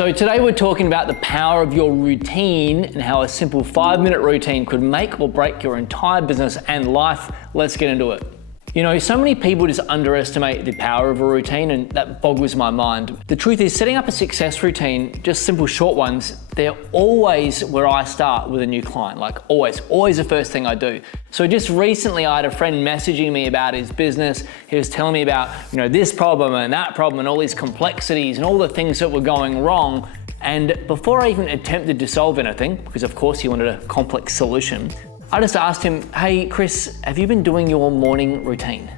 So today we're talking about the power of your routine and how a simple 5-minute routine could make or break your entire business and life. Let's get into it. You know, so many people just underestimate the power of a routine, and that boggles my mind. The truth is, setting up a success routine, just simple short ones, they're always where I start with a new client, like always the first thing I do. So just recently I had a friend messaging me about his business. He was telling me about, this problem and that problem and all these complexities and all the things that were going wrong. And before I even attempted to solve anything, because of course he wanted a complex solution, I just asked him, hey Chris, have you been doing your morning routine?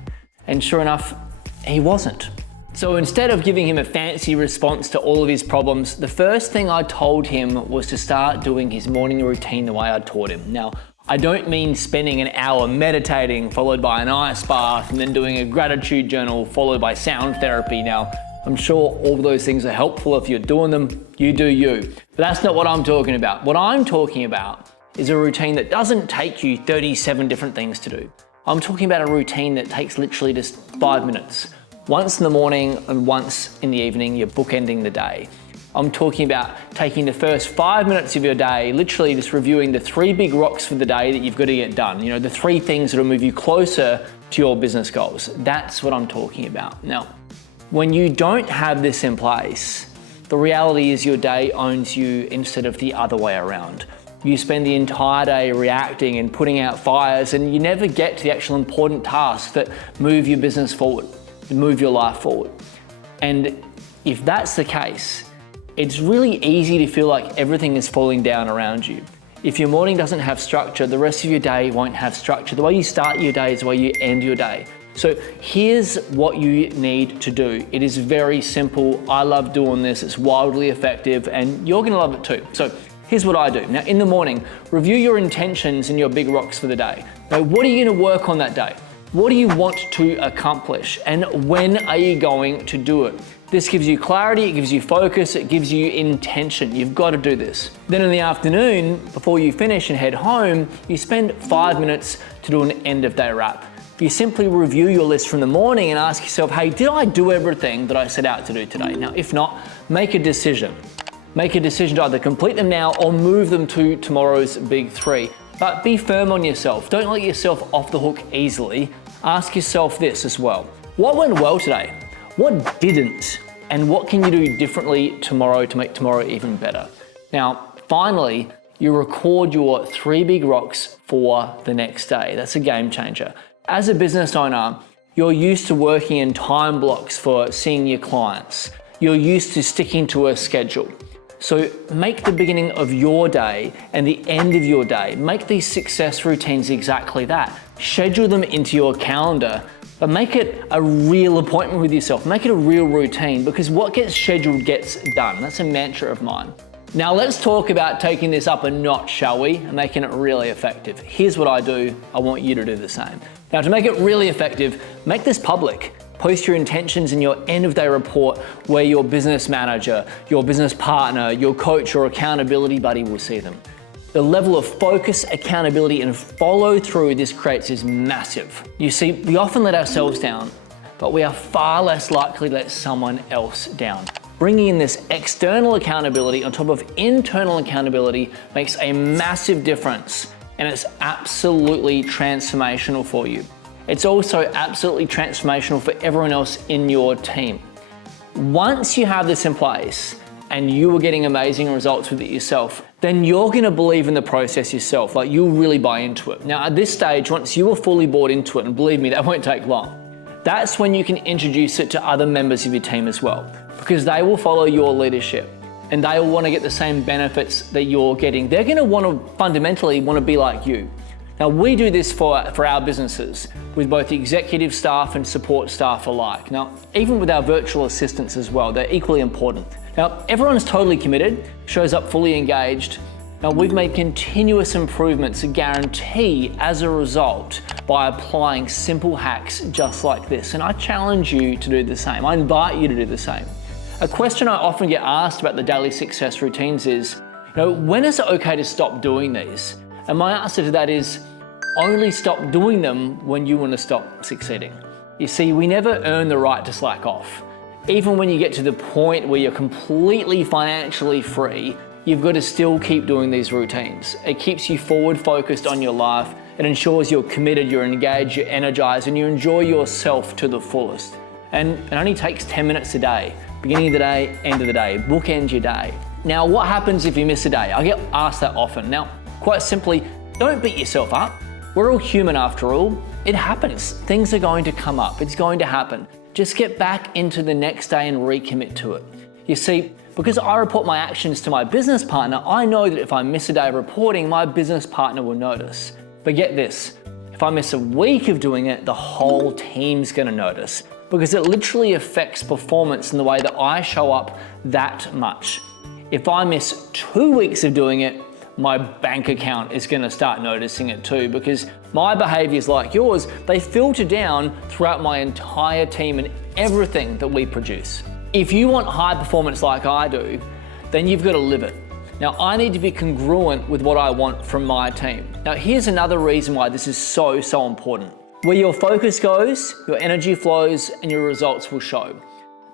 And sure enough, he wasn't. So instead of giving him a fancy response to all of his problems, the first thing I told him was to start doing his morning routine the way I taught him. Now, I don't mean spending an hour meditating followed by an ice bath and then doing a gratitude journal followed by sound therapy. Now, I'm sure all those things are helpful. If you're doing them, you do you. But that's not what I'm talking about. What I'm talking about is a routine that doesn't take you 37 different things to do. I'm talking about a routine that takes literally just 5 minutes. Once in the morning and once in the evening, you're bookending the day. I'm talking about taking the first 5 minutes of your day, literally just reviewing the 3 big rocks for the day that you've got to get done. The 3 things that will move you closer to your business goals. That's what I'm talking about. Now, when you don't have this in place, the reality is your day owns you instead of the other way around. You spend the entire day reacting and putting out fires, and you never get to the actual important tasks that move your business forward, that move your life forward. And if that's the case, it's really easy to feel like everything is falling down around you. If your morning doesn't have structure, the rest of your day won't have structure. The way you start your day is the way you end your day. So here's what you need to do. It is very simple. I love doing this. It's wildly effective, and you're gonna love it too. So here's what I do. Now, in the morning, review your intentions and your big rocks for the day. Now, what are you gonna work on that day? What do you want to accomplish? And when are you going to do it? This gives you clarity, it gives you focus, it gives you intention. You've got to do this. Then in the afternoon, before you finish and head home, you spend 5 minutes to do an end of day wrap. You simply review your list from the morning and ask yourself, hey, did I do everything that I set out to do today? Now, if not, make a decision. Make a decision to either complete them now or move them to tomorrow's big 3. But be firm on yourself. Don't let yourself off the hook easily. Ask yourself this as well. What went well today? What didn't? And what can you do differently tomorrow to make tomorrow even better? Now, finally, you record your 3 big rocks for the next day. That's a game changer. As a business owner, you're used to working in time blocks for seeing your clients. You're used to sticking to a schedule. So make the beginning of your day and the end of your day, make these success routines exactly that. Schedule them into your calendar, but make it a real appointment with yourself. Make it a real routine, because what gets scheduled gets done. That's a mantra of mine. Now let's talk about taking this up a notch, shall we? And making it really effective. Here's what I do. I want you to do the same. Now, to make it really effective, make this public. Post your intentions in your end of day report where your business manager, your business partner, your coach or accountability buddy will see them. The level of focus, accountability, and follow through this creates is massive. You see, we often let ourselves down, but we are far less likely to let someone else down. Bringing in this external accountability on top of internal accountability makes a massive difference, and it's absolutely transformational for you. It's also absolutely transformational for everyone else in your team. Once you have this in place and you are getting amazing results with it yourself, then you're gonna believe in the process yourself. Like, you'll really buy into it. Now, at this stage, once you are fully bought into it, and believe me, that won't take long, that's when you can introduce it to other members of your team as well, because they will follow your leadership and they will wanna get the same benefits that you're getting. They're gonna fundamentally wanna be like you. Now, we do this for our businesses with both the executive staff and support staff alike. Now, even with our virtual assistants as well, they're equally important. Now, everyone's totally committed, shows up fully engaged. Now, we've made continuous improvements, guarantee, as a result by applying simple hacks just like this. And I challenge you to do the same. I invite you to do the same. A question I often get asked about the daily success routines is, when is it okay to stop doing these? And my answer to that is, only stop doing them when you want to stop succeeding. You see, we never earn the right to slack off. Even when you get to the point where you're completely financially free, you've got to still keep doing these routines. It keeps you forward focused on your life. It ensures you're committed, you're engaged, you're energized, and you enjoy yourself to the fullest. And it only takes 10 minutes a day. Beginning of the day, end of the day, bookend your day. Now, what happens if you miss a day? I get asked that often. Now, quite simply, don't beat yourself up. We're all human after all. It happens. Things are going to come up. It's going to happen. Just get back into the next day and recommit to it. You see, because I report my actions to my business partner, I know that if I miss a day of reporting, my business partner will notice. But get this, if I miss a week of doing it, the whole team's gonna notice, because it literally affects performance in the way that I show up that much. If I miss 2 weeks of doing it, my bank account is gonna start noticing it too, because my behaviors, like yours, they filter down throughout my entire team and everything that we produce. If you want high performance like I do, then you've got to live it. Now, I need to be congruent with what I want from my team. Now, here's another reason why this is so important. Where your focus goes, your energy flows, and your results will show.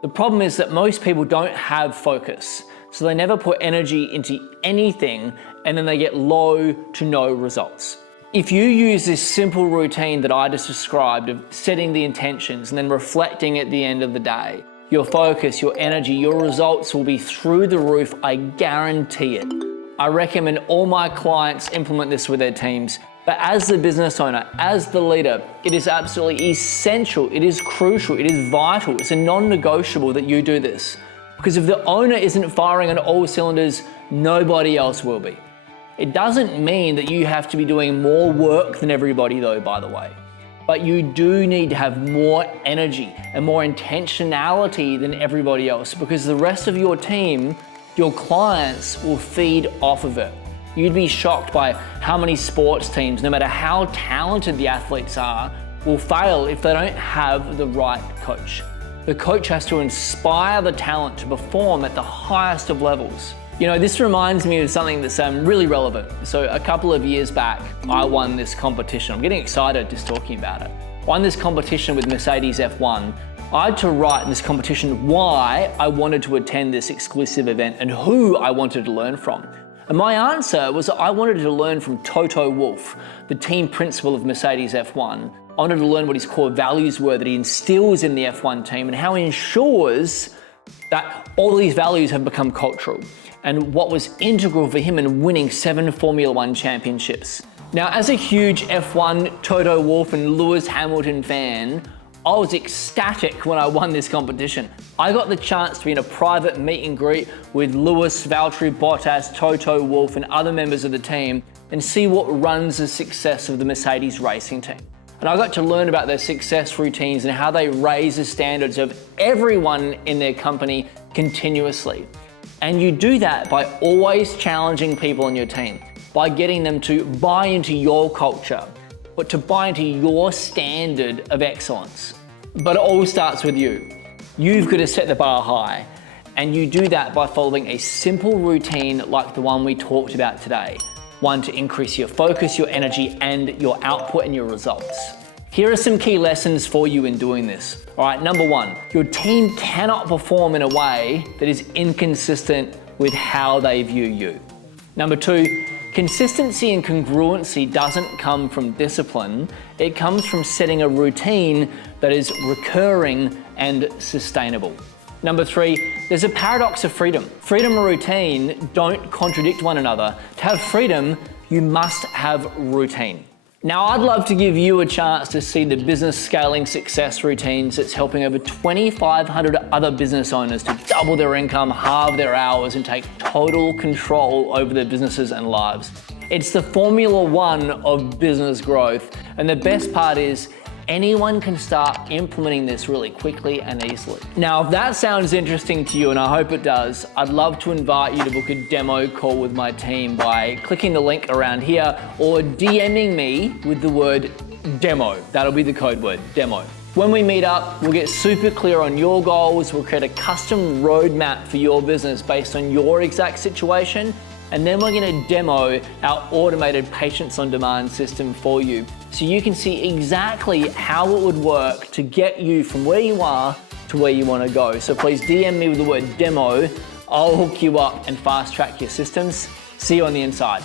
The problem is that most people don't have focus, so they never put energy into anything, and then they get low to no results. If you use this simple routine that I just described of setting the intentions and then reflecting at the end of the day, your focus, your energy, your results will be through the roof, I guarantee it. I recommend all my clients implement this with their teams, but as the business owner, as the leader, it is absolutely essential, it is crucial, it is vital, it's a non-negotiable that you do this. Because if the owner isn't firing on all cylinders, nobody else will be. It doesn't mean that you have to be doing more work than everybody though, by the way. But you do need to have more energy and more intentionality than everybody else, because the rest of your team, your clients, will feed off of it. You'd be shocked by how many sports teams, no matter how talented the athletes are, will fail if they don't have the right coach. The coach has to inspire the talent to perform at the highest of levels. You know, this reminds me of something that's really relevant. So a couple of years back, I won this competition. I'm getting excited just talking about it. Won this competition with Mercedes F1. I had to write in this competition why I wanted to attend this exclusive event and who I wanted to learn from. And my answer was that I wanted to learn from Toto Wolff, the team principal of Mercedes F1. I wanted to learn what his core values were that he instills in the F1 team and how he ensures that all these values have become cultural, and what was integral for him in winning 7 Formula One championships. Now, as a huge F1 Toto Wolff and Lewis Hamilton fan, I was ecstatic when I won this competition. I got the chance to be in a private meet and greet with Lewis, Valtteri Bottas, Toto Wolff, and other members of the team and see what runs the success of the Mercedes racing team. And I got to learn about their success routines and how they raise the standards of everyone in their company continuously. And you do that by always challenging people on your team, by getting them to buy into your culture, but to buy into your standard of excellence. But it all starts with you. You've got to set the bar high. And you do that by following a simple routine like the one we talked about today. One to increase your focus, your energy, and your output and your results. Here are some key lessons for you in doing this. All right, number 1, your team cannot perform in a way that is inconsistent with how they view you. Number 2, consistency and congruency doesn't come from discipline. It comes from setting a routine that is recurring and sustainable. Number 3, there's a paradox of freedom. Freedom and routine don't contradict one another. To have freedom, you must have routine. Now, I'd love to give you a chance to see the business scaling success routines that's helping over 2,500 other business owners to double their income, halve their hours, and take total control over their businesses and lives. It's the Formula One of business growth. And the best part is, anyone can start implementing this really quickly and easily. Now, if that sounds interesting to you, and I hope it does, I'd love to invite you to book a demo call with my team by clicking the link around here or DMing me with the word demo. That'll be the code word, demo. When we meet up, we'll get super clear on your goals. We'll create a custom roadmap for your business based on your exact situation. And then we're gonna demo our automated patients on demand system for you, so you can see exactly how it would work to get you from where you are to where you want to go. So please DM me with the word demo. I'll hook you up and fast track your systems. See you on the inside.